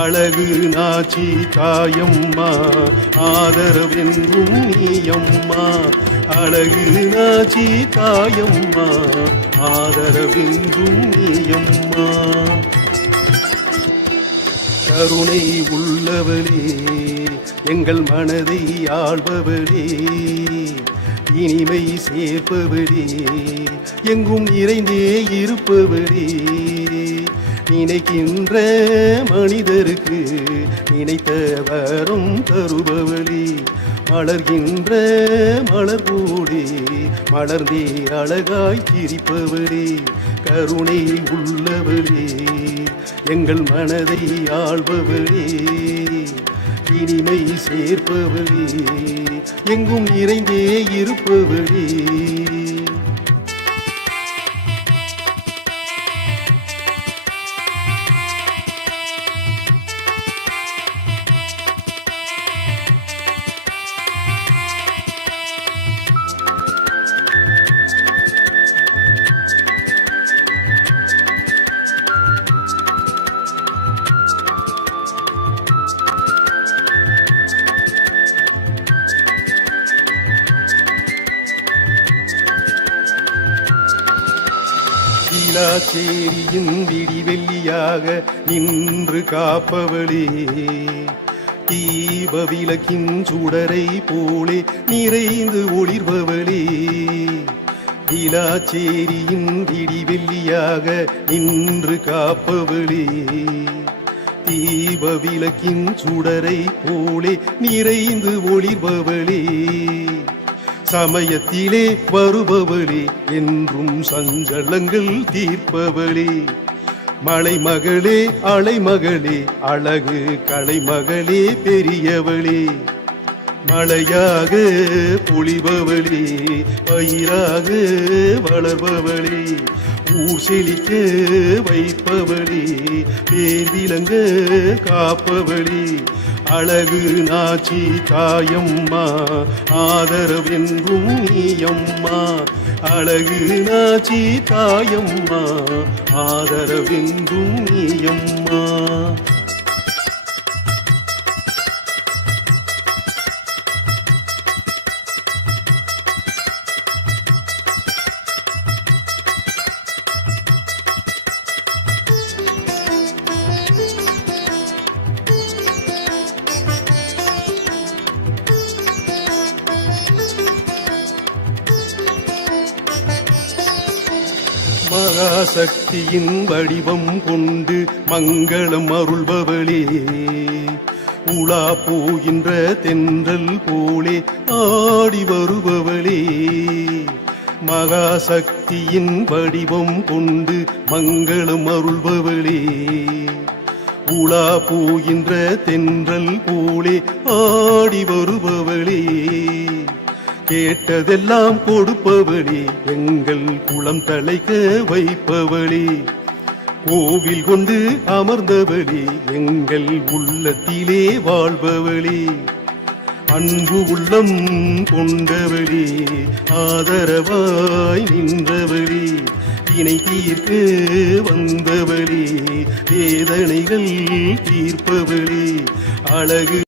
அழகு நாச்சி தாயம்மா ஆதரவென்றும் நீயம்மா. அழகு நாச்சி தாயம்மா ஆதரவென்றும் நீயம்மா. கருணை உள்ளவளே எங்கள் மனதை ஆள்பவளே, இனிமை சேர்ப்பவளே எங்கும் நிறைந்தே இருப்பவளே, நினைக்கின்ற மனிதருக்கு நினைத்த வரம் தருபவளே, மலர்கின்ற மலர் போலே மலர்ந்தே அழகாய் சிரிப்பவளே, கருணை உள்ளவளே எங்கள் மனதை ஆள்பவளே, இனிமை சேர்ப்பவளே எங்கும் நிறைந்தே இருப்பவளே. சேரியின் விடிவெள்ளியாக நின்று காப்பவளே, தீப விளக்கின் சுடரை போலே நிறைந்து ஒளிர்பவளே, விளாச்சேரியின் விடிவெள்ளியாக நின்று காப்பவளே, தீப விளக்கின் சுடரை போலே நிறைந்து ஒளிர்பவளே, சமயத்திலே வருபவளே என்றும் சஞ்சலங்கள் தீர்ப்பவளே, மலைமகளே அலைமகளே அழகு கலைமகளே பெரியவளே, மழையாக பொழிபவளே பயிராக வளர்பவளே, ஊர் செழிக்க வைப்பவளே பேர்விலங்க காப்பவளே, அழகு நாச்சி தாயம்மா ஆதரவென்றும் நீயம்மா. அழகு நாச்சி தாயம்மா ஆதரவென்றும் நீயம்மா. மகாசக்தியின் வடிவம் கொண்டு மங்களம் அருள்பவளே, உலா போகின்ற தென்றல் போலே ஆடி வருபவளே, மகாசக்தியின் வடிவம் கொண்டு மங்களம் அருள்பவளே, உலா போகின்ற தென்றல் போலே ஆடி வருபவளே, கேட்டதெல்லாம் கொடுப்பவளே எங்கள் குளம் தலைக்க வைப்பவளே, கோவில் கொண்டு அமர்ந்தவளே எங்கள் உள்ளத்திலே வாழ்பவளே, அன்பு உள்ளம் கொண்டவளே ஆதரவாய் நின்றவளே, வினை தீர்க்க வந்தவளே வேதனைகள் தீர்ப்பவளே, அழகு